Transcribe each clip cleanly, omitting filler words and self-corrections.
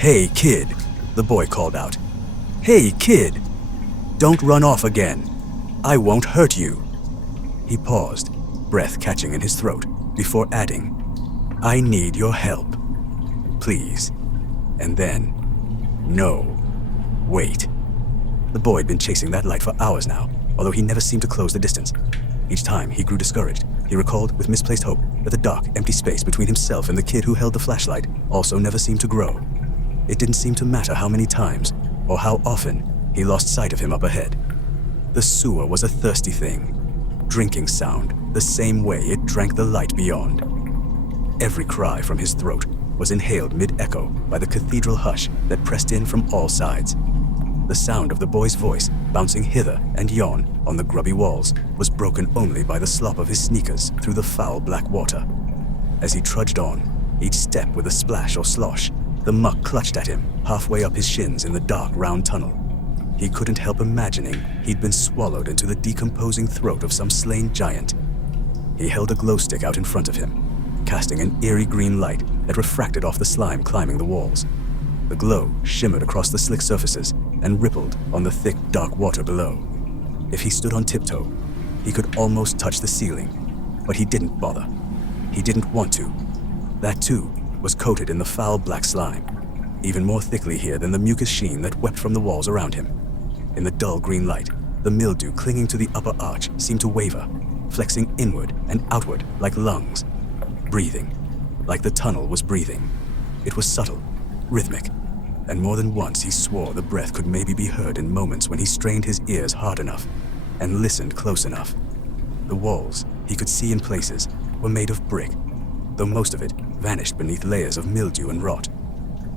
"Hey, kid," the boy called out. "Hey, kid! Don't run off again. I won't hurt you." He paused, breath catching in his throat, before adding, "I need your help. Please." And then, "No. Wait." The boy had been chasing that light for hours now, although he never seemed to close the distance. Each time he grew discouraged, he recalled with misplaced hope that the dark, empty space between himself and the kid who held the flashlight also never seemed to grow. It didn't seem to matter how many times, or how often, he lost sight of him up ahead. The sewer was a thirsty thing, drinking sound the same way it drank the light beyond. Every cry from his throat was inhaled mid-echo by the cathedral hush that pressed in from all sides. The sound of the boy's voice bouncing hither and yon on the grubby walls was broken only by the slop of his sneakers through the foul black water. As he trudged on, each step with a splash or slosh, the muck clutched at him halfway up his shins in the dark round tunnel. He couldn't help imagining he'd been swallowed into the decomposing throat of some slain giant. He held a glow stick out in front of him, casting an eerie green light that refracted off the slime climbing the walls. The glow shimmered across the slick surfaces and rippled on the thick, dark water below. If he stood on tiptoe, he could almost touch the ceiling, but he didn't bother. He didn't want to. That, too, was coated in the foul black slime, even more thickly here than the mucus sheen that wept from the walls around him. In the dull green light, the mildew clinging to the upper arch seemed to waver, flexing inward and outward like lungs, breathing, like the tunnel was breathing. It was subtle, rhythmic, and more than once he swore the breath could maybe be heard in moments when he strained his ears hard enough and listened close enough. The walls, he could see in places, were made of brick, though most of it vanished beneath layers of mildew and rot.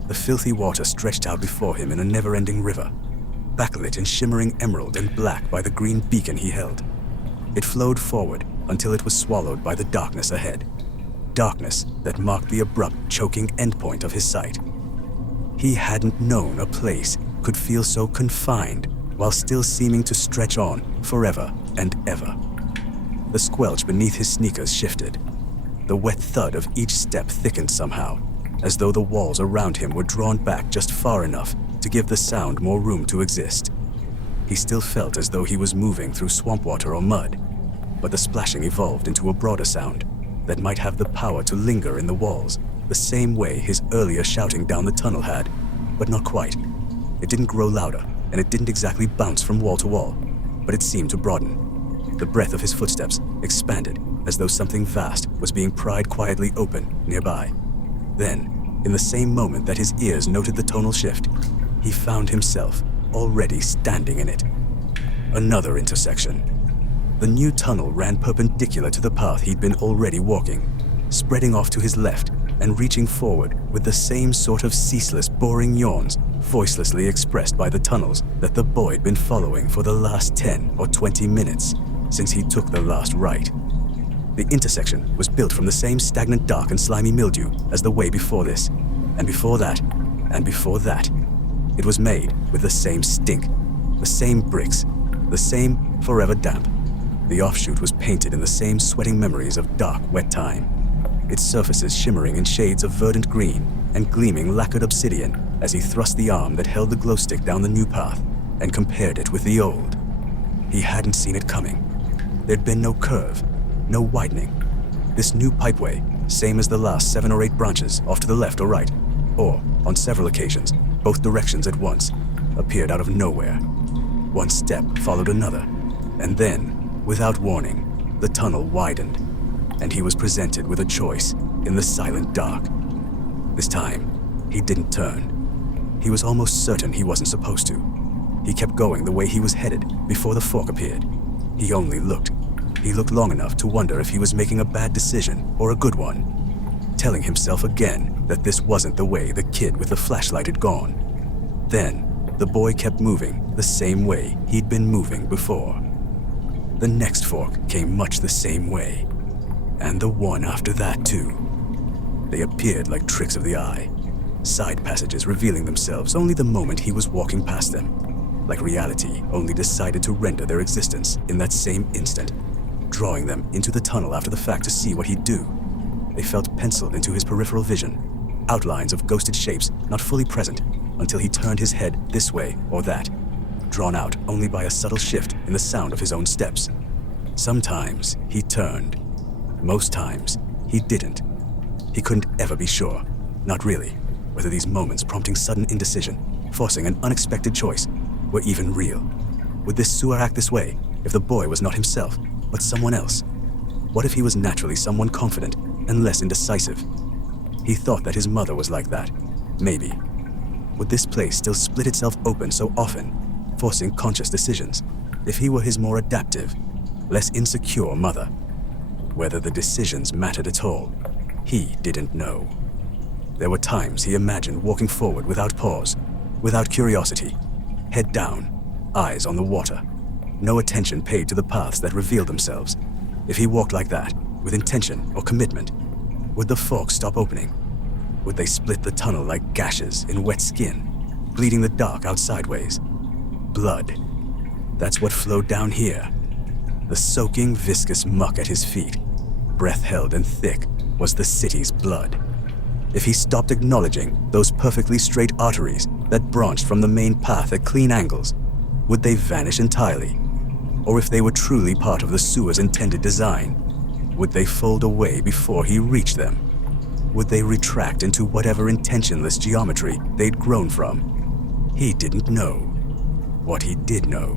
The filthy water stretched out before him in a never-ending river, backlit in shimmering emerald and black by the green beacon he held. It flowed forward until it was swallowed by the darkness ahead, darkness that marked the abrupt, choking endpoint of his sight. He hadn't known a place could feel so confined while still seeming to stretch on forever and ever. The squelch beneath his sneakers shifted. The wet thud of each step thickened somehow, as though the walls around him were drawn back just far enough to give the sound more room to exist. He still felt as though he was moving through swamp water or mud, but the splashing evolved into a broader sound that might have the power to linger in the walls, the same way his earlier shouting down the tunnel had, but not quite. It didn't grow louder, and it didn't exactly bounce from wall to wall, but it seemed to broaden. The breadth of his footsteps expanded as though something vast was being pried quietly open nearby. Then, in the same moment that his ears noted the tonal shift, he found himself already standing in it. Another intersection. The new tunnel ran perpendicular to the path he'd been already walking, spreading off to his left and reaching forward with the same sort of ceaseless, boring yawns voicelessly expressed by the tunnels that the boy'd been following for the last 10 or 20 minutes since he took the last right. The intersection was built from the same stagnant dark and slimy mildew as the way before this, and before that, and before that. It was made with the same stink, the same bricks, the same forever damp. The offshoot was painted in the same sweating memories of dark, wet time, its surfaces shimmering in shades of verdant green and gleaming lacquered obsidian as he thrust the arm that held the glow stick down the new path and compared it with the old. He hadn't seen it coming. There'd been no curve, no widening. This new pipeway, same as the last 7 or 8 branches off to the left or right, or, on several occasions, both directions at once, appeared out of nowhere. One step followed another, and then, without warning, the tunnel widened, and he was presented with a choice in the silent dark. This time, he didn't turn. He was almost certain he wasn't supposed to. He kept going the way he was headed before the fork appeared. He only looked. He looked long enough to wonder if he was making a bad decision or a good one, telling himself again that this wasn't the way the kid with the flashlight had gone. Then, the boy kept moving the same way he'd been moving before. The next fork came much the same way, and the one after that too. They appeared like tricks of the eye, side passages revealing themselves only the moment he was walking past them, like reality only decided to render their existence in that same instant, drawing them into the tunnel after the fact to see what he'd do. They felt penciled into his peripheral vision, outlines of ghosted shapes not fully present until he turned his head this way or that, drawn out only by a subtle shift in the sound of his own steps. Sometimes he turned. Most times he didn't. He couldn't ever be sure, not really, whether these moments prompting sudden indecision, forcing an unexpected choice, were even real. Would this sewer act this way if the boy was not himself, but someone else? What if he was naturally someone confident and less indecisive? He thought that his mother was like that. Maybe. Would this place still split itself open so often, forcing conscious decisions, if he were his more adaptive, less insecure mother? Whether the decisions mattered at all, he didn't know. There were times he imagined walking forward without pause, without curiosity, head down, eyes on the water, no attention paid to the paths that revealed themselves. If he walked like that, with intention or commitment, would the forks stop opening? Would they split the tunnel like gashes in wet skin, bleeding the dark out sideways? Blood. That's what flowed down here. The soaking, viscous muck at his feet, breath held and thick, was the city's blood. If he stopped acknowledging those perfectly straight arteries that branched from the main path at clean angles, would they vanish entirely? Or if they were truly part of the sewer's intended design, would they fold away before he reached them? Would they retract into whatever intentionless geometry they'd grown from? He didn't know. What he did know,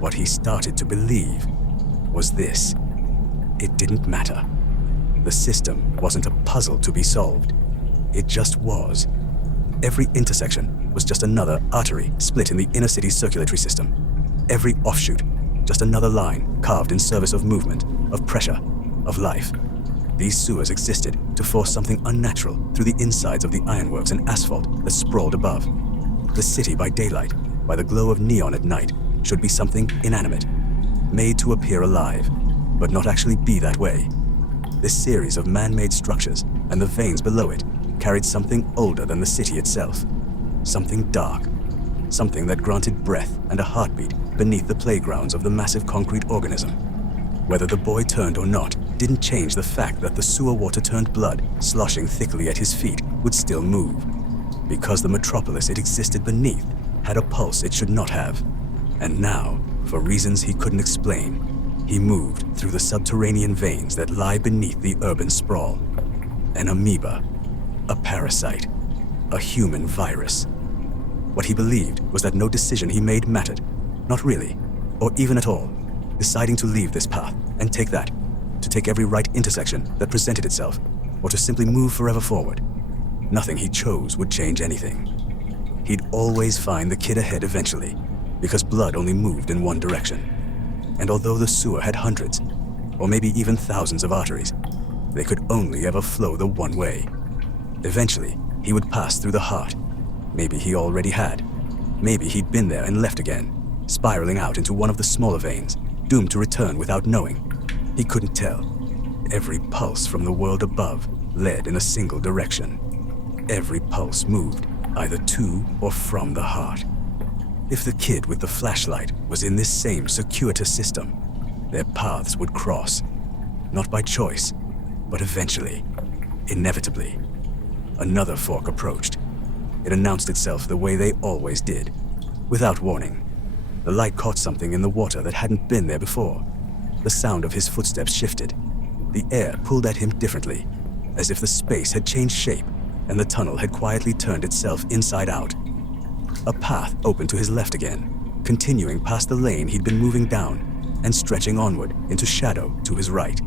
what he started to believe, was this: it didn't matter. The system wasn't a puzzle to be solved. It just was. Every intersection was just another artery split in the inner city's circulatory system. Every offshoot, just another line carved in service of movement, of pressure, of life. These sewers existed to force something unnatural through the insides of the ironworks and asphalt that sprawled above. The city by daylight, by the glow of neon at night, should be something inanimate, made to appear alive, but not actually be that way. This series of man-made structures and the veins below it carried something older than the city itself. Something dark. Something that granted breath and a heartbeat beneath the playgrounds of the massive concrete organism. Whether the boy turned or not didn't change the fact that the sewer water-turned blood sloshing thickly at his feet would still move. Because the metropolis it existed beneath had a pulse it should not have. And now, for reasons he couldn't explain, he moved through the subterranean veins that lie beneath the urban sprawl. An amoeba, a parasite, a human virus. What he believed was that no decision he made mattered, not really, or even at all. Deciding to leave this path and take that, to take every right intersection that presented itself, or to simply move forever forward. Nothing he chose would change anything. He'd always find the kid ahead eventually, because blood only moved in one direction. And although the sewer had hundreds, or maybe even thousands of arteries, they could only ever flow the one way. Eventually, he would pass through the heart. Maybe he already had. Maybe he'd been there and left again, spiraling out into one of the smaller veins, doomed to return without knowing. He couldn't tell. Every pulse from the world above led in a single direction. Every pulse moved either to or from the heart. If the kid with the flashlight was in this same circuitous system, their paths would cross. Not by choice, but eventually, inevitably. Another fork approached. It announced itself the way they always did, without warning. The light caught something in the water that hadn't been there before. The sound of his footsteps shifted. The air pulled at him differently, as if the space had changed shape and the tunnel had quietly turned itself inside out. A path opened to his left again, continuing past the lane he'd been moving down and stretching onward into shadow to his right.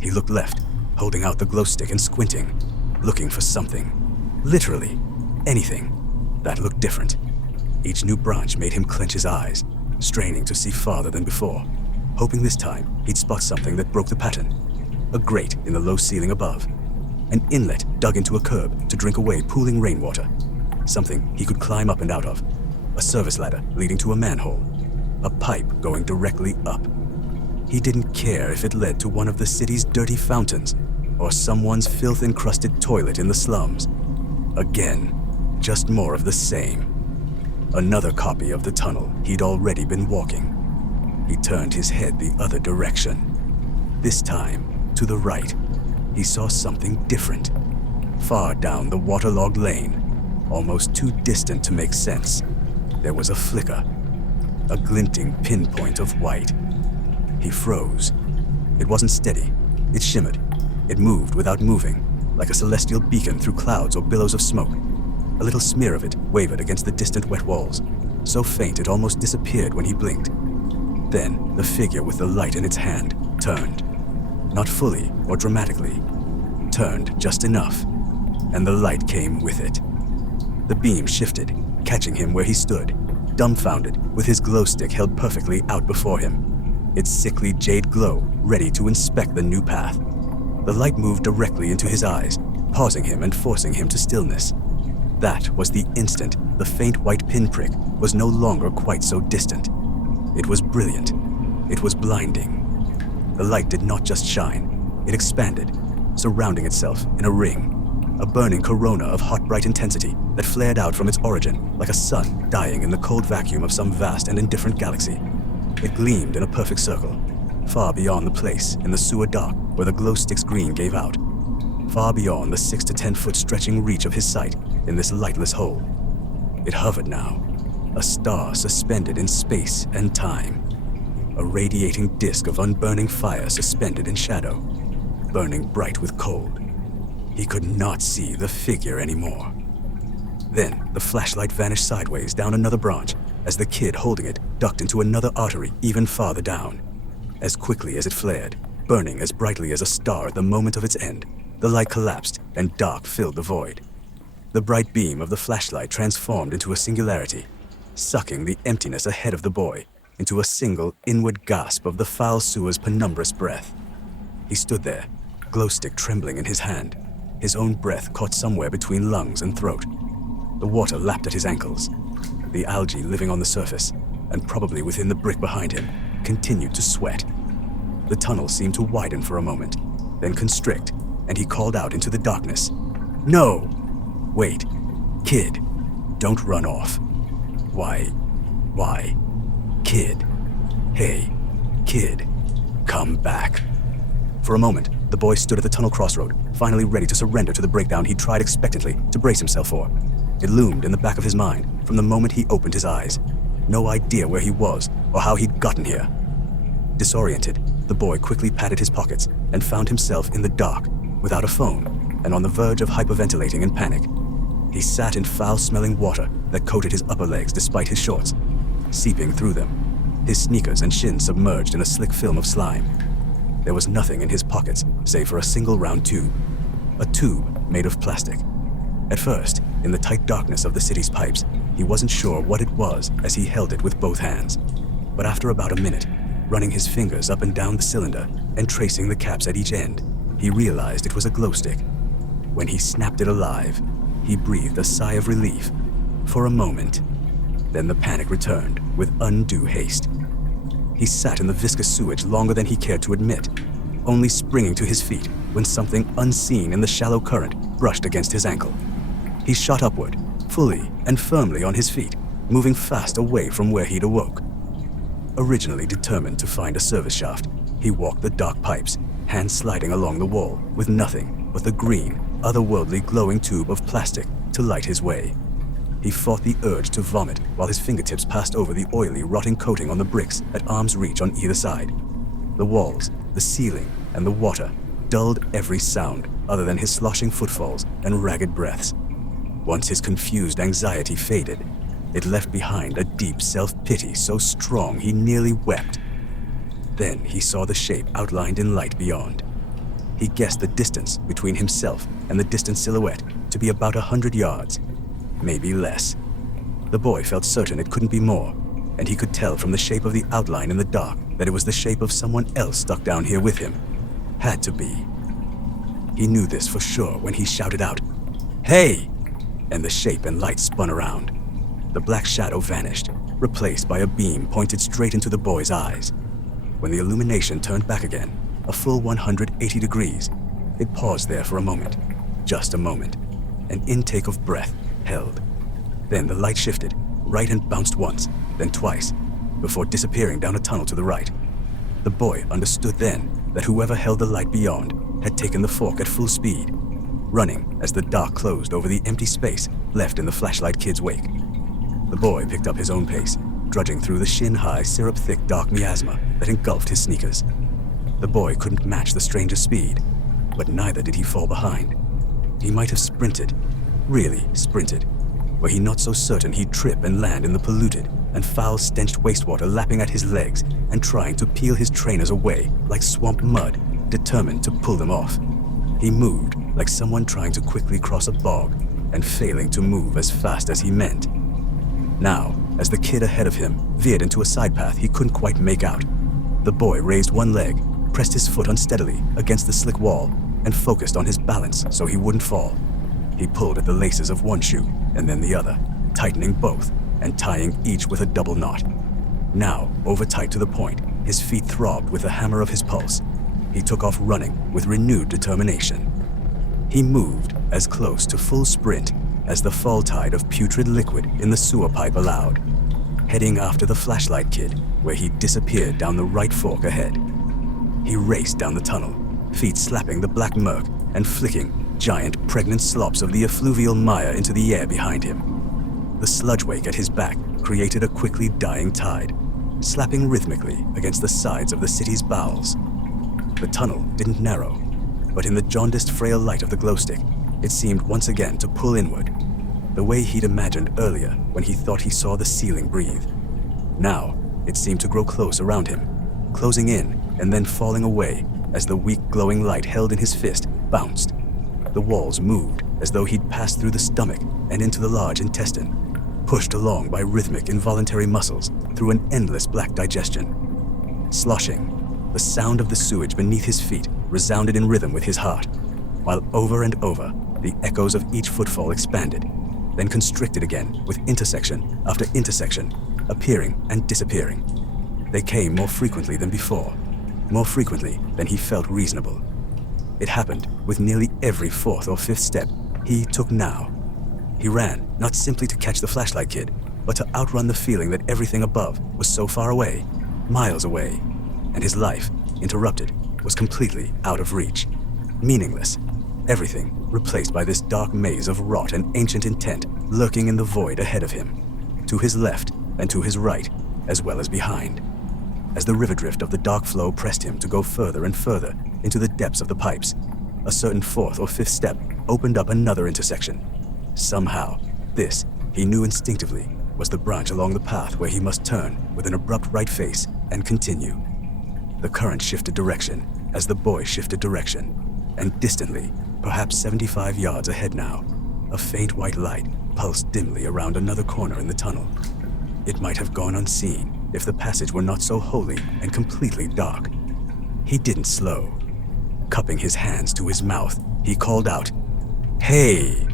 He looked left, holding out the glow stick and squinting, looking for something. Literally, anything that looked different. Each new branch made him clench his eyes, straining to see farther than before, hoping this time he'd spot something that broke the pattern. A grate in the low ceiling above. An inlet dug into a curb to drink away pooling rainwater. Something he could climb up and out of. A service ladder leading to a manhole. A pipe going directly up. He didn't care if it led to one of the city's dirty fountains or someone's filth-encrusted toilet in the slums. Again, just more of the same. Another copy of the tunnel he'd already been walking. He turned his head the other direction. This time, to the right, he saw something different. far down the waterlogged lane, almost too distant to make sense. There was a flicker, a glinting pinpoint of white. He froze. It wasn't steady. It shimmered. It moved without moving, like a celestial beacon through clouds or billows of smoke. A little smear of it wavered against the distant wet walls, so faint it almost disappeared when he blinked. Then the figure with the light in its hand turned. Not fully or dramatically. Turned just enough, and the light came with it. The beam shifted, catching him where he stood, dumbfounded, with his glow stick held perfectly out before him, its sickly jade glow ready to inspect the new path. The light moved directly into his eyes, pausing him and forcing him to stillness. That was the instant the faint white pinprick was no longer quite so distant. It was brilliant. It was blinding. The light did not just shine. It expanded, surrounding itself in a ring, a burning corona of hot, bright intensity that flared out from its origin like a sun dying in the cold vacuum of some vast and indifferent galaxy. It gleamed in a perfect circle, far beyond the place in the sewer dock where the glow stick's green gave out, far beyond the 6 to 10 foot stretching reach of his sight in this lightless hole. It hovered now, a star suspended in space and time, a radiating disk of unburning fire suspended in shadow, burning bright with cold. He could not see the figure anymore. Then the flashlight vanished sideways down another branch as the kid holding it ducked into another artery even farther down. As quickly as it flared, burning as brightly as a star at the moment of its end, the light collapsed and dark filled the void. The bright beam of the flashlight transformed into a singularity, sucking the emptiness ahead of the boy into a single inward gasp of the foul sewer's penumbrous breath. He stood there, glow stick trembling in his hand, his own breath caught somewhere between lungs and throat. The water lapped at his ankles. The algae living on the surface, and probably within the brick behind him, continued to sweat. The tunnel seemed to widen for a moment, then constrict, and he called out into the darkness. "No! Wait. Kid, don't run off. Why? Kid. Hey, kid, come back." For a moment, the boy stood at the tunnel crossroad, finally ready to surrender to the breakdown he'd tried expectantly to brace himself for. It loomed in the back of his mind from the moment he opened his eyes. No idea where he was or how he'd gotten here. Disoriented, the boy quickly patted his pockets and found himself in the dark, without a phone, and on the verge of hyperventilating in panic. He sat in foul-smelling water that coated his upper legs despite his shorts, seeping through them, his sneakers and shins submerged in a slick film of slime. There was nothing in his pockets save for a single round tube, a tube made of plastic. At first, in the tight darkness of the city's pipes, he wasn't sure what it was as he held it with both hands. But after about a minute, running his fingers up and down the cylinder and tracing the caps at each end, he realized it was a glow stick. When he snapped it alive, he breathed a sigh of relief for a moment. Then the panic returned with undue haste. He sat in the viscous sewage longer than he cared to admit, only springing to his feet when something unseen in the shallow current brushed against his ankle. He shot upward, fully and firmly on his feet, moving fast away from where he'd awoke. Originally determined to find a service shaft, he walked the dark pipes, hands sliding along the wall, with nothing but the green, otherworldly glowing tube of plastic to light his way. He fought the urge to vomit while his fingertips passed over the oily, rotting coating on the bricks at arm's reach on either side. The walls, the ceiling, and the water dulled every sound other than his sloshing footfalls and ragged breaths. Once his confused anxiety faded, it left behind a deep self-pity so strong he nearly wept. Then he saw the shape outlined in light beyond. He guessed the distance between himself and the distant silhouette to be about 100 yards, maybe less. The boy felt certain it couldn't be more, and he could tell from the shape of the outline in the dark that it was the shape of someone else stuck down here with him. Had to be. He knew this for sure when he shouted out, "Hey!" and the shape and light spun around. The black shadow vanished, replaced by a beam pointed straight into the boy's eyes. When the illumination turned back again, a full 180 degrees, it paused there for a moment, just a moment. An intake of breath held. Then the light shifted, right and bounced once, then twice, before disappearing down a tunnel to the right. The boy understood then that whoever held the light beyond had taken the fork at full speed. running as the dark closed over the empty space left in the flashlight kid's wake. The boy picked up his own pace, drudging through the shin-high, syrup-thick dark miasma that engulfed his sneakers. The boy couldn't match the stranger's speed, but neither did he fall behind. He might have sprinted, really sprinted, were he not so certain he'd trip and land in the polluted and foul-stenched wastewater lapping at his legs and trying to peel his trainers away like swamp mud, determined to pull them off. He moved like someone trying to quickly cross a bog and failing to move as fast as he meant. Now, as the kid ahead of him veered into a side path he couldn't quite make out, the boy raised one leg, pressed his foot unsteadily against the slick wall, and focused on his balance so he wouldn't fall. He pulled at the laces of one shoe and then the other, tightening both and tying each with a double knot. Now, over-tight to the point, his feet throbbed with the hammer of his pulse. He took off running with renewed determination. He moved as close to full sprint as the fall tide of putrid liquid in the sewer pipe allowed, heading after the flashlight kid where he disappeared down the right fork ahead. He raced down the tunnel, feet slapping the black murk and flicking giant pregnant slops of the effluvial mire into the air behind him. The sludge wake at his back created a quickly dying tide, slapping rhythmically against the sides of the city's bowels. The tunnel didn't narrow, but in the jaundiced frail light of the glow stick, it seemed once again to pull inward, the way he'd imagined earlier when he thought he saw the ceiling breathe. Now, it seemed to grow close around him, closing in and then falling away as the weak glowing light held in his fist bounced. The walls moved as though he'd passed through the stomach and into the large intestine, pushed along by rhythmic involuntary muscles through an endless black digestion. Sloshing, the sound of the sewage beneath his feet resounded in rhythm with his heart, while over and over, the echoes of each footfall expanded, then constricted again with intersection after intersection, appearing and disappearing. They came more frequently than before, more frequently than he felt reasonable. It happened with nearly every fourth or fifth step he took now. He ran, not simply to catch the flashlight kid, but to outrun the feeling that everything above was so far away, miles away, and his life, interrupted, was completely out of reach, meaningless, everything replaced by this dark maze of rot and ancient intent lurking in the void ahead of him, to his left and to his right, as well as behind. As the river drift of the dark flow pressed him to go further and further into the depths of the pipes, a certain fourth or fifth step opened up another intersection. Somehow, this, he knew instinctively, was the branch along the path where he must turn with an abrupt right face and continue. The current shifted direction as the boy shifted direction, and distantly, perhaps 75 yards ahead now, a faint white light pulsed dimly around another corner in the tunnel. It might have gone unseen if the passage were not so wholly and completely dark. He didn't slow. Cupping his hands to his mouth, he called out, "Hey!"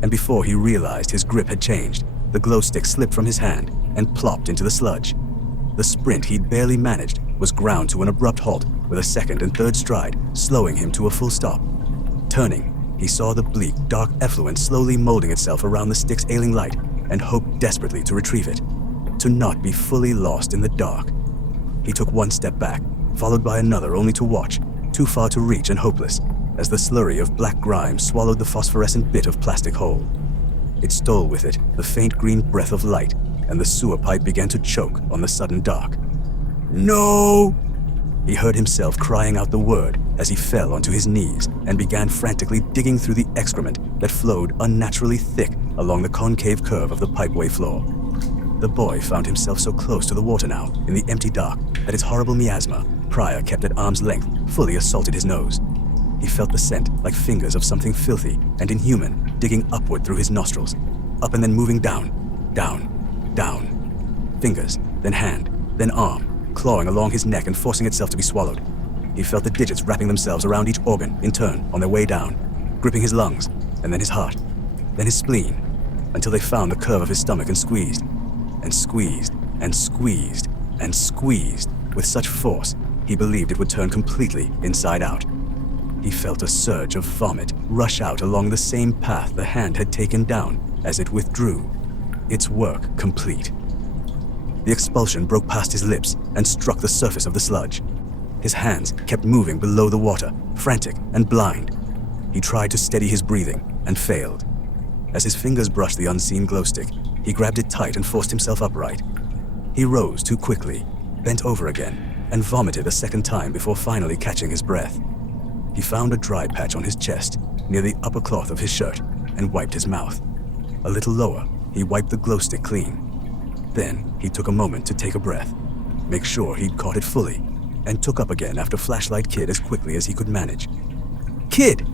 And before he realized his grip had changed, the glow stick slipped from his hand and plopped into the sludge. The sprint he'd barely managed was ground to an abrupt halt with a second and third stride, slowing him to a full stop. Turning, he saw the bleak, dark effluent slowly molding itself around the stick's ailing light and hoped desperately to retrieve it, to not be fully lost in the dark. He took one step back, followed by another only to watch, too far to reach and hopeless, as the slurry of black grime swallowed the phosphorescent bit of plastic hole. It stole with it the faint green breath of light, and the sewer pipe began to choke on the sudden dark. "No!" He heard himself crying out the word as he fell onto his knees and began frantically digging through the excrement that flowed unnaturally thick along the concave curve of the pipeway floor. The boy found himself so close to the water now, in the empty dark, that its horrible miasma, prior kept at arm's length, fully assaulted his nose. He felt the scent like fingers of something filthy and inhuman digging upward through his nostrils, up and then moving down, down, down. Fingers, then hand, then arm, clawing along his neck and forcing itself to be swallowed. He felt the digits wrapping themselves around each organ in turn on their way down, gripping his lungs, and then his heart, then his spleen, until they found the curve of his stomach and squeezed, and squeezed, and squeezed, and squeezed with such force he believed it would turn completely inside out. He felt a surge of vomit rush out along the same path the hand had taken down as it withdrew, its work complete. The expulsion broke past his lips and struck the surface of the sludge. His hands kept moving below the water, frantic and blind. He tried to steady his breathing and failed. As his fingers brushed the unseen glow stick, he grabbed it tight and forced himself upright. He rose too quickly, bent over again, and vomited a second time before finally catching his breath. He found a dry patch on his chest, near the upper cloth of his shirt, and wiped his mouth. A little lower, he wiped the glow stick clean. Then he took a moment to take a breath, make sure he'd caught it fully, and took up again after Flashlight Kid as quickly as he could manage. "Kid!"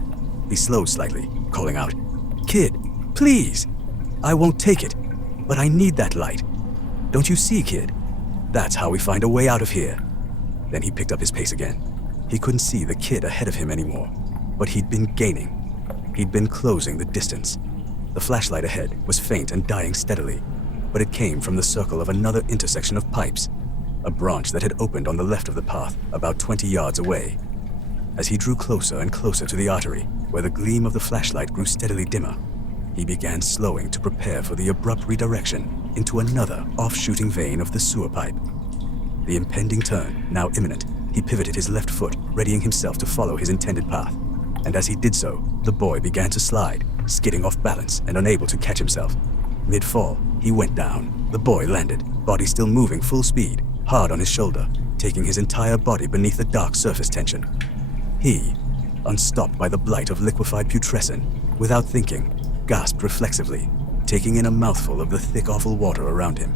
He slowed slightly, calling out, "Kid, please! I won't take it, but I need that light. Don't you see, kid? That's how we find a way out of here." Then he picked up his pace again. He couldn't see the kid ahead of him anymore, but he'd been gaining. He'd been closing the distance. The flashlight ahead was faint and dying steadily, but it came from the circle of another intersection of pipes, a branch that had opened on the left of the path about 20 yards away. As he drew closer and closer to the artery, where the gleam of the flashlight grew steadily dimmer, he began slowing to prepare for the abrupt redirection into another off-shooting vein of the sewer pipe. The impending turn, now imminent, he pivoted his left foot, readying himself to follow his intended path. And as he did so, the boy began to slide, skidding off balance and unable to catch himself. Mid-fall, he went down. The boy landed, body still moving full speed, hard on his shoulder, taking his entire body beneath the dark surface tension. He, unstopped by the blight of liquefied putrescent, without thinking, gasped reflexively, taking in a mouthful of the thick, awful water around him.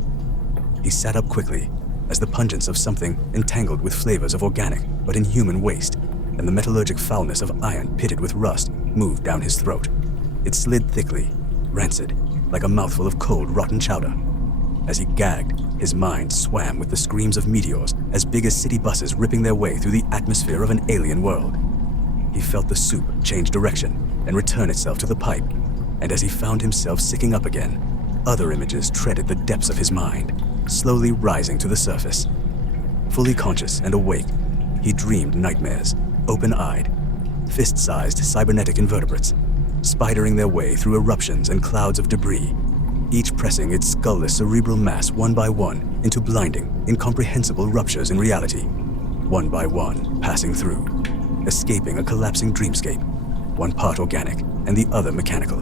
He sat up quickly, as the pungence of something entangled with flavors of organic but inhuman waste, and the metallurgic foulness of iron pitted with rust moved down his throat. It slid thickly, rancid, like a mouthful of cold, rotten chowder. As he gagged, his mind swam with the screams of meteors as big as city buses ripping their way through the atmosphere of an alien world. He felt the soup change direction and return itself to the pipe, and as he found himself sicking up again, other images treaded the depths of his mind, slowly rising to the surface. Fully conscious and awake, he dreamed nightmares, open-eyed, fist-sized cybernetic invertebrates, spidering their way through eruptions and clouds of debris, each pressing its skull-less cerebral mass one by one into blinding, incomprehensible ruptures in reality, one by one passing through, escaping a collapsing dreamscape, one part organic and the other mechanical.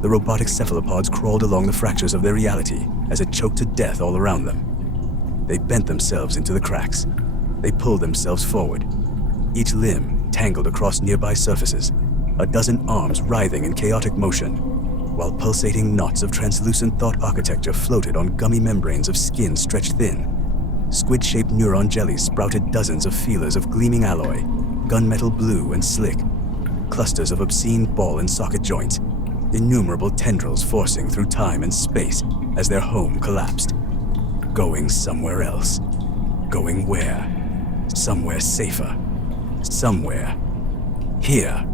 The robotic cephalopods crawled along the fractures of their reality as it choked to death all around them. They bent themselves into the cracks. They pulled themselves forward, each limb tangled across nearby surfaces, a dozen arms writhing in chaotic motion, while pulsating knots of translucent thought architecture floated on gummy membranes of skin stretched thin. Squid-shaped neuron jellies sprouted dozens of feelers of gleaming alloy, gunmetal blue and slick, clusters of obscene ball and socket joints, innumerable tendrils forcing through time and space as their home collapsed. Going somewhere else. Going where? Somewhere safer. Somewhere. Here.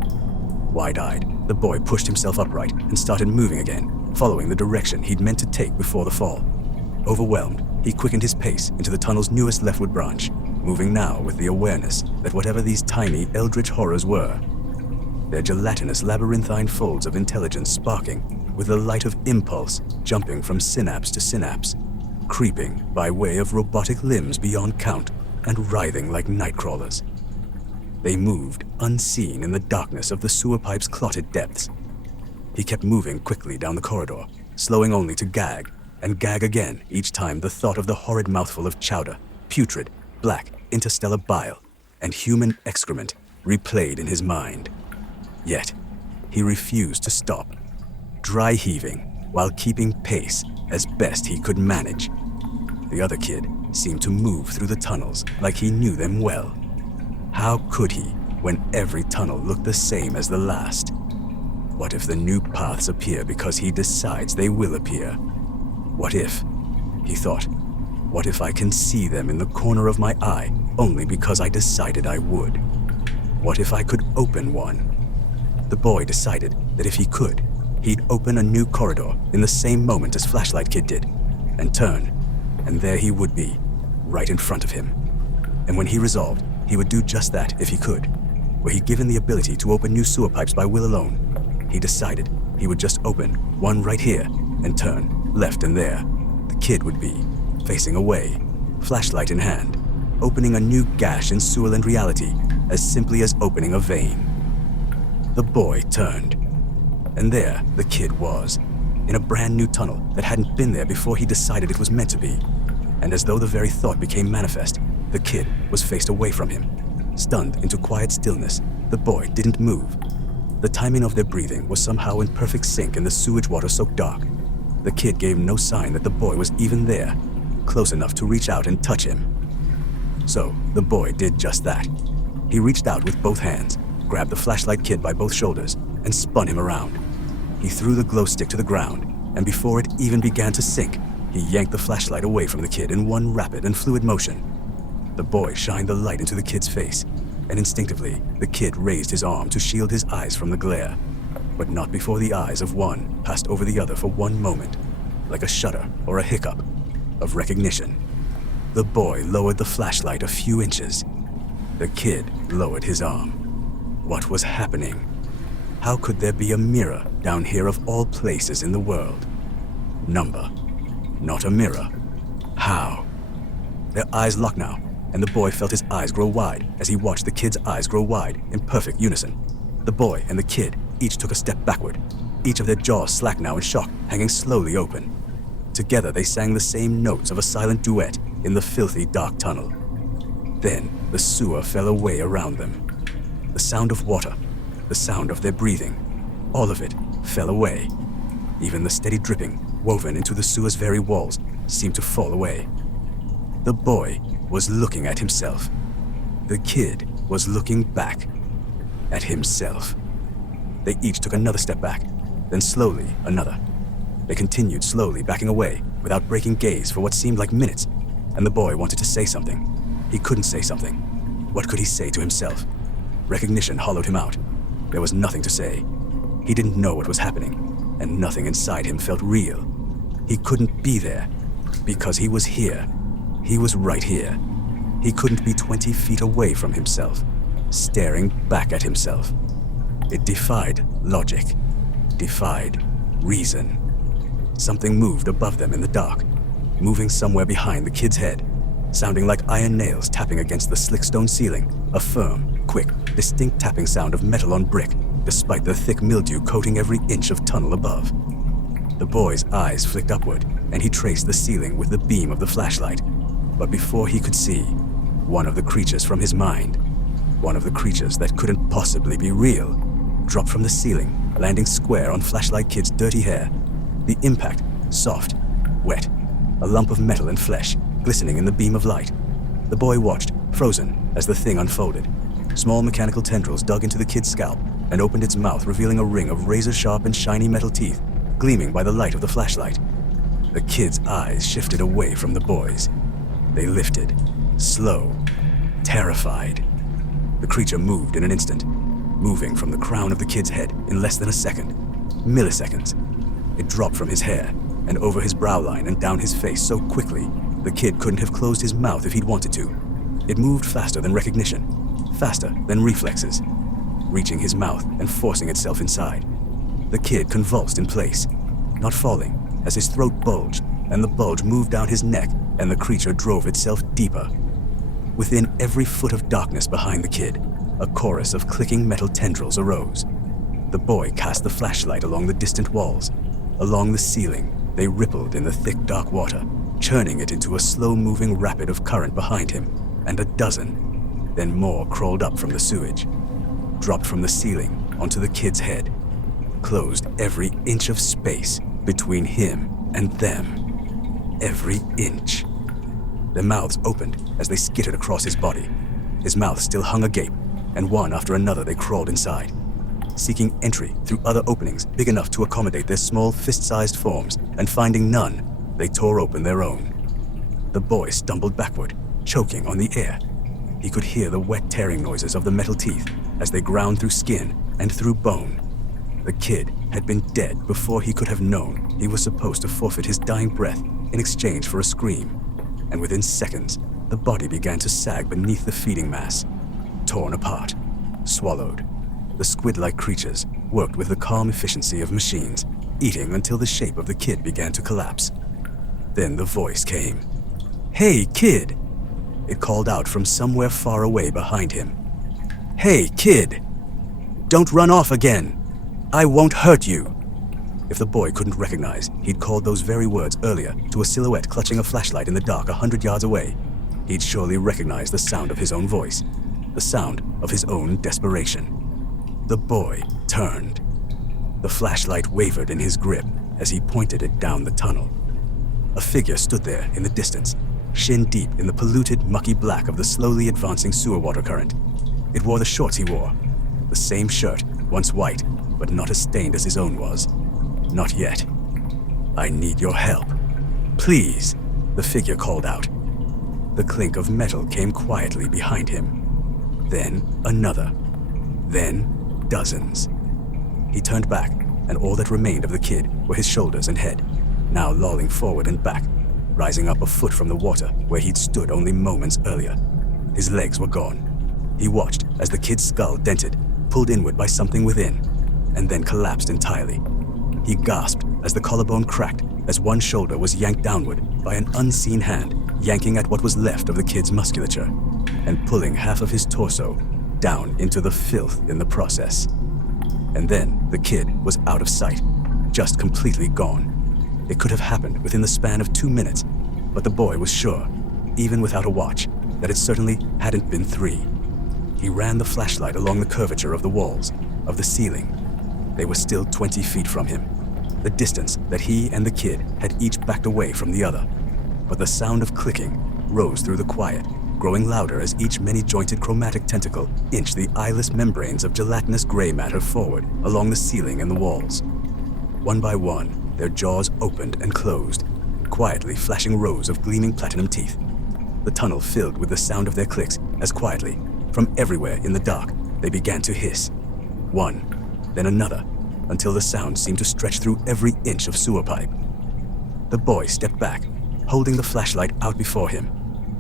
Wide-eyed, the boy pushed himself upright and started moving again, following the direction he'd meant to take before the fall. Overwhelmed, he quickened his pace into the tunnel's newest leftward branch, moving now with the awareness that whatever these tiny, eldritch horrors were, their gelatinous labyrinthine folds of intelligence sparking with the light of impulse jumping from synapse to synapse, creeping by way of robotic limbs beyond count and writhing like nightcrawlers. They moved unseen in the darkness of the sewer pipe's clotted depths. He kept moving quickly down the corridor, slowing only to gag, and gag again each time the thought of the horrid mouthful of chowder, putrid, black, interstellar bile, and human excrement replayed in his mind. Yet, he refused to stop, dry heaving while keeping pace as best he could manage. The other kid seemed to move through the tunnels like he knew them well. How could he when every tunnel looked the same as the last? What if the new paths appear because he decides they will appear? What if, he thought, what if I can see them in the corner of my eye only because I decided I would? What if I could open one? The boy decided that if he could, he'd open a new corridor in the same moment as Flashlight Kid did, and turn, and there he would be, right in front of him. And when he resolved, he would do just that if he could. Were he given the ability to open new sewer pipes by will alone, he decided he would just open one right here and turn left, and there the kid would be, facing away, flashlight in hand, opening a new gash in sewerland reality as simply as opening a vein. The boy turned. And there the kid was, in a brand new tunnel that hadn't been there before he decided it was meant to be. And as though the very thought became manifest, the kid was faced away from him. Stunned into quiet stillness, the boy didn't move. The timing of their breathing was somehow in perfect sync in the sewage water so dark. The kid gave no sign that the boy was even there, close enough to reach out and touch him. So the boy did just that. He reached out with both hands, grabbed the flashlight kid by both shoulders, and spun him around. He threw the glow stick to the ground, and before it even began to sink, he yanked the flashlight away from the kid in one rapid and fluid motion. The boy shined the light into the kid's face, and instinctively, the kid raised his arm to shield his eyes from the glare, but not before the eyes of one passed over the other for one moment, like a shudder or a hiccup of recognition. The boy lowered the flashlight a few inches. The kid lowered his arm. What was happening? How could there be a mirror down here of all places in the world? Number, not a mirror. How? Their eyes locked now, and the boy felt his eyes grow wide as he watched the kid's eyes grow wide in perfect unison. The boy and the kid each took a step backward, each of their jaws slack now in shock, hanging slowly open. Together they sang the same notes of a silent duet in the filthy dark tunnel. Then the sewer fell away around them. The sound of water, the sound of their breathing, all of it fell away. Even the steady dripping woven into the sewer's very walls seemed to fall away. The boy was looking at himself. The kid was looking back at himself. They each took another step back, then slowly another. They continued slowly backing away without breaking gaze for what seemed like minutes, and the boy wanted to say something. He couldn't say something. What could he say to himself? Recognition hollowed him out. There was nothing to say. He didn't know what was happening, and nothing inside him felt real. He couldn't be there, because he was here. He was right here. He couldn't be 20 feet away from himself, staring back at himself. It defied logic, defied reason. Something moved above them in the dark, moving somewhere behind the kid's head, sounding like iron nails tapping against the slick stone ceiling, a firm, quick, distinct tapping sound of metal on brick, despite the thick mildew coating every inch of tunnel above. The boy's eyes flicked upward, and he traced the ceiling with the beam of the flashlight. But before he could see, one of the creatures from his mind, one of the creatures that couldn't possibly be real, dropped from the ceiling, landing square on Flashlight Kid's dirty hair. The impact, soft, wet, a lump of metal and flesh, glistening in the beam of light. The boy watched, frozen, as the thing unfolded. Small mechanical tendrils dug into the kid's scalp and opened its mouth, revealing a ring of razor-sharp and shiny metal teeth, gleaming by the light of the flashlight. The kid's eyes shifted away from the boy's. They lifted, slow, terrified. The creature moved in an instant, moving from the crown of the kid's head in less than a second. Milliseconds. It dropped from his hair and over his brow line and down his face so quickly the kid couldn't have closed his mouth if he'd wanted to. It moved faster than recognition, faster than reflexes, reaching his mouth and forcing itself inside. The kid convulsed in place, not falling, as his throat bulged and the bulge moved down his neck and the creature drove itself deeper. Within every foot of darkness behind the kid, a chorus of clicking metal tendrils arose. The boy cast the flashlight along the distant walls. Along the ceiling, they rippled in the thick dark water, churning it into a slow-moving rapid of current behind him, and a dozen, then more crawled up from the sewage, dropped from the ceiling onto the kid's head, closed every inch of space between him and them. Every inch. Their mouths opened as they skittered across his body. His mouth still hung agape, and one after another they crawled inside, seeking entry through other openings big enough to accommodate their small fist-sized forms, and finding none, they tore open their own. The boy stumbled backward, choking on the air. He could hear the wet tearing noises of the metal teeth as they ground through skin and through bone. The kid had been dead before he could have known he was supposed to forfeit his dying breath in exchange for a scream, and within seconds, the body began to sag beneath the feeding mass, torn apart, swallowed. The squid-like creatures worked with the calm efficiency of machines, eating until the shape of the kid began to collapse. Then the voice came. "Hey, kid!" It called out from somewhere far away behind him. "Hey, kid! Don't run off again. I won't hurt you. If the boy couldn't recognize he'd called those very words earlier to a silhouette clutching a flashlight in the dark 100 yards away, he'd surely recognize the sound of his own voice, the sound of his own desperation. The boy turned. The flashlight wavered in his grip as he pointed it down the tunnel. A figure stood there in the distance, shin-deep in the polluted, mucky black of the slowly advancing sewer water current. It wore the shorts he wore, the same shirt, once white, but not as stained as his own was. Not yet. I need your help. Please, the figure called out. The clink of metal came quietly behind him. Then another. Then dozens. He turned back, and all that remained of the kid were his shoulders and head, now lolling forward and back, rising up a foot from the water where he'd stood only moments earlier. His legs were gone. He watched as the kid's skull dented, pulled inward by something within, and then collapsed entirely. He gasped as the collarbone cracked, as one shoulder was yanked downward by an unseen hand, yanking at what was left of the kid's musculature, and pulling half of his torso down into the filth in the process. And then the kid was out of sight, just completely gone. It could have happened within the span of 2 minutes, but the boy was sure, even without a watch, that it certainly hadn't been 3. He ran the flashlight along the curvature of the walls, of the ceiling. They were still 20 feet from him, the distance that he and the kid had each backed away from the other. But the sound of clicking rose through the quiet, growing louder as each many-jointed chromatic tentacle inched the eyeless membranes of gelatinous gray matter forward along the ceiling and the walls. One by one, their jaws opened and closed, quietly flashing rows of gleaming platinum teeth. The tunnel filled with the sound of their clicks as quietly, from everywhere in the dark, they began to hiss. One, then another, until the sound seemed to stretch through every inch of sewer pipe. The boy stepped back, holding the flashlight out before him,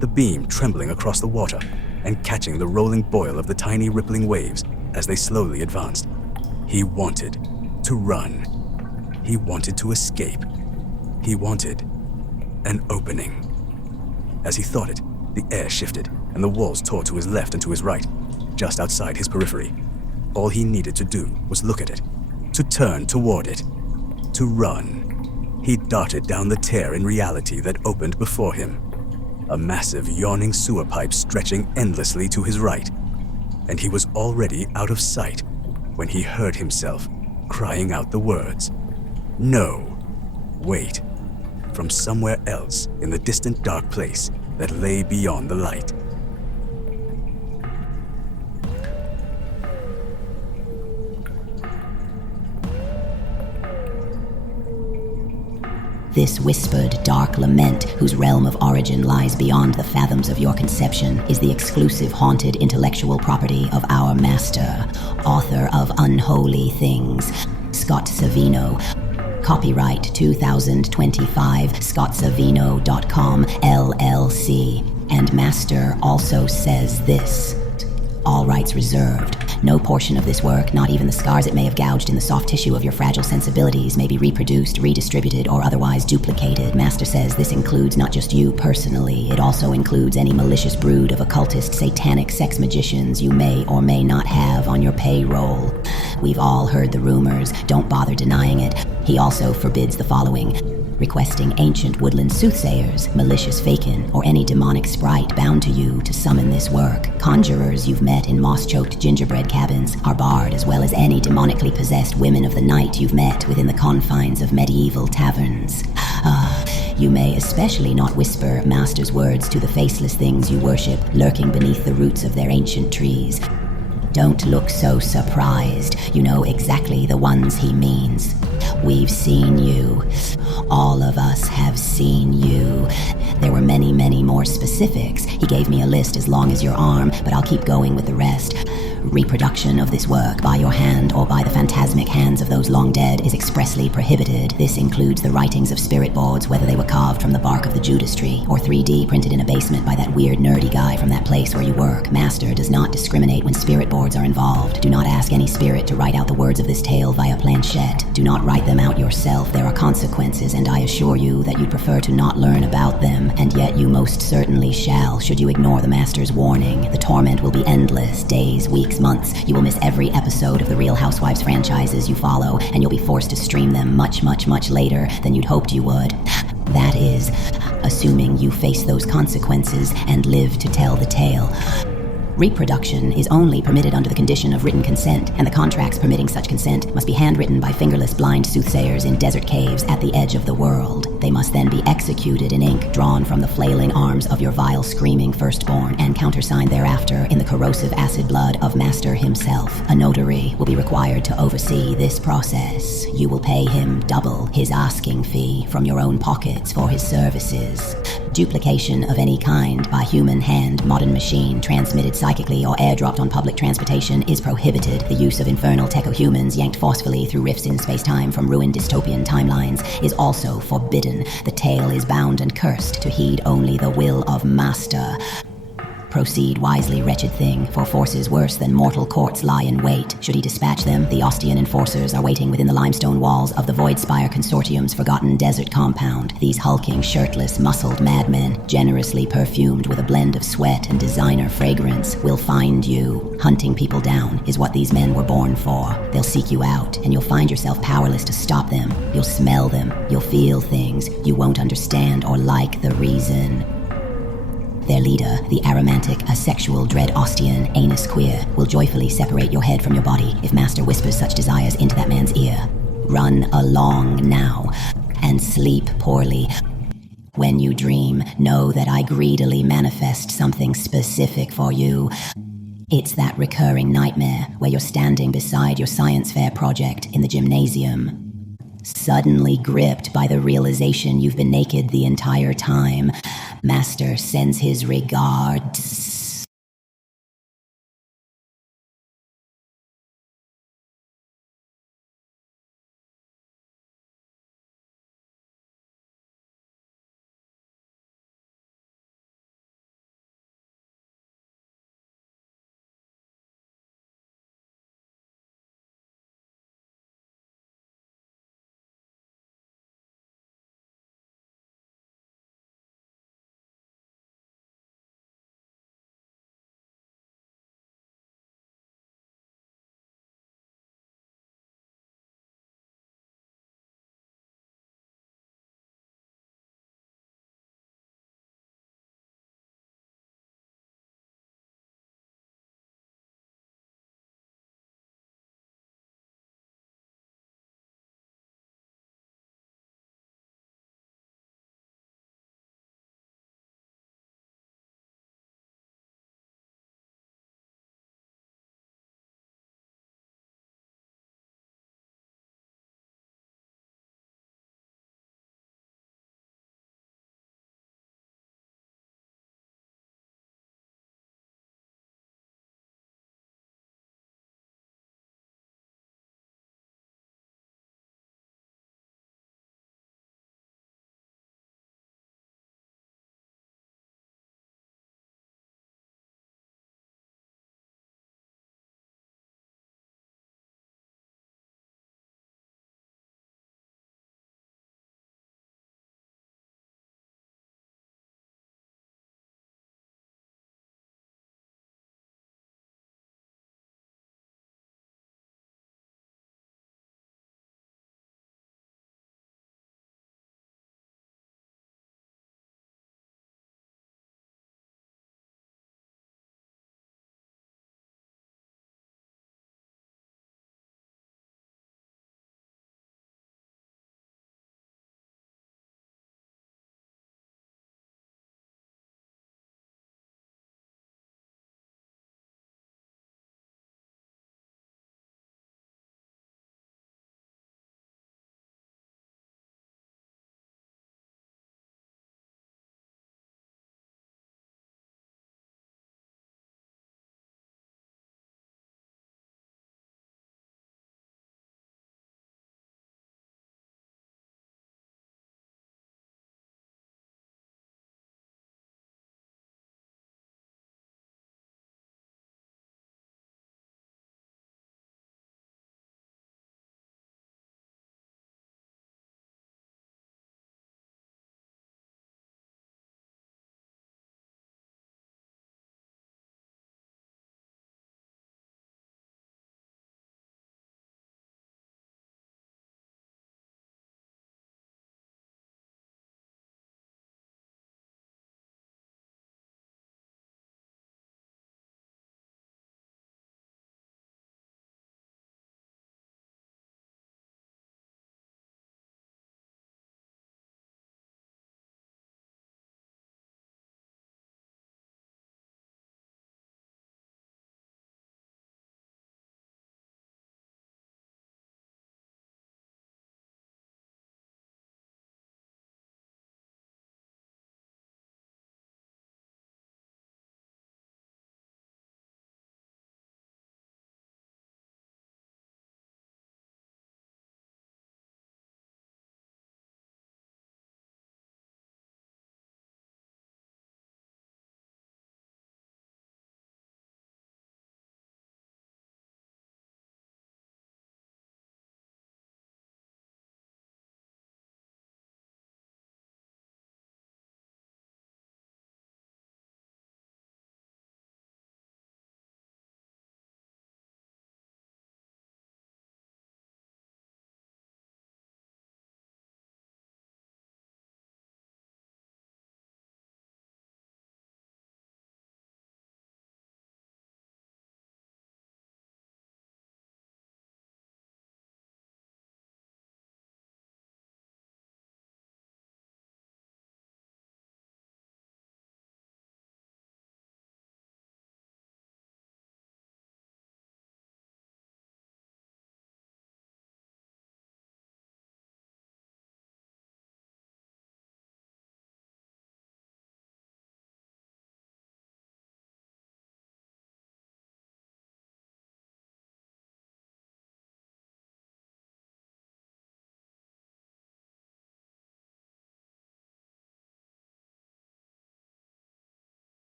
the beam trembling across the water and catching the rolling boil of the tiny rippling waves as they slowly advanced. He wanted to run. He wanted to escape. He wanted an opening. As he thought it, the air shifted and the walls tore to his left and to his right, just outside his periphery. All he needed to do was look at it, to turn toward it, to run. He darted down the tear in reality that opened before him, a massive yawning sewer pipe stretching endlessly to his right, and he was already out of sight when he heard himself crying out the words, "No, wait," from somewhere else in the distant dark place that lay beyond the light. This whispered, dark lament, whose realm of origin lies beyond the fathoms of your conception, is the exclusive haunted intellectual property of our master, author of Unholy Things, Scott Savino. Copyright 2025, scottsavino.com, LLC. And master also says this: all rights reserved. No portion of this work, not even the scars it may have gouged in the soft tissue of your fragile sensibilities, may be reproduced, redistributed, or otherwise duplicated. Master says this includes not just you personally, it also includes any malicious brood of occultist, satanic sex magicians you may or may not have on your payroll. We've all heard the rumors, don't bother denying it. He also forbids the following: requesting ancient woodland soothsayers, malicious fakin, or any demonic sprite bound to you to summon this work. Conjurers you've met in moss-choked gingerbread cabins are barred, as well as any demonically possessed women of the night you've met within the confines of medieval taverns. You may especially not whisper master's words to the faceless things you worship, lurking beneath the roots of their ancient trees. Don't look so surprised. You know exactly the ones he means. We've seen you. All of us have seen you. There were many, many more specifics. He gave me a list as long as your arm, but I'll keep going with the rest. Reproduction of this work by your hand or by the phantasmic hands of those long dead is expressly prohibited. This includes the writings of spirit boards, whether they were carved from the bark of the Judas tree or 3D printed in a basement by that weird nerdy guy from that place where you work. Master does not discriminate when spirit boards are involved. Do not ask any spirit to write out the words of this tale via planchette. Do not write them out yourself. There are consequences, and I assure you that you'd prefer to not learn about them, and yet you most certainly shall, should you ignore the Master's warning. The torment will be endless, days, weeks, weeks, months. You will miss every episode of the Real Housewives franchises you follow, and you'll be forced to stream them much, much, much later than you'd hoped you would. That is, assuming you face those consequences and live to tell the tale. Reproduction is only permitted under the condition of written consent, and the contracts permitting such consent must be handwritten by fingerless blind soothsayers in desert caves at the edge of the world. They must then be executed in ink drawn from the flailing arms of your vile, screaming firstborn, and countersigned thereafter in the corrosive acid blood of Master himself. A notary will be required to oversee this process. You will pay him double his asking fee from your own pockets for his services. Duplication of any kind by human hand, modern machine, transmitted psychically, or airdropped on public transportation is prohibited. The use of infernal techo-humans yanked forcefully through rifts in space-time from ruined dystopian timelines is also forbidden. The tale is bound and cursed to heed only the will of Master. Proceed wisely, wretched thing, for forces worse than mortal courts lie in wait. Should he dispatch them, the Ostian enforcers are waiting within the limestone walls of the Void Spire Consortium's forgotten desert compound. These hulking, shirtless, muscled madmen, generously perfumed with a blend of sweat and designer fragrance, will find you. Hunting people down is what these men were born for. They'll seek you out, and you'll find yourself powerless to stop them. You'll smell them. You'll feel things. You won't understand or like the reason. Their leader, the aromantic, asexual, dread Ostian, anus queer, will joyfully separate your head from your body if Master whispers such desires into that man's ear. Run along now, and sleep poorly. When you dream, know that I greedily manifest something specific for you. It's that recurring nightmare where you're standing beside your science fair project in the gymnasium, suddenly gripped by the realization you've been naked the entire time. Master sends his regards.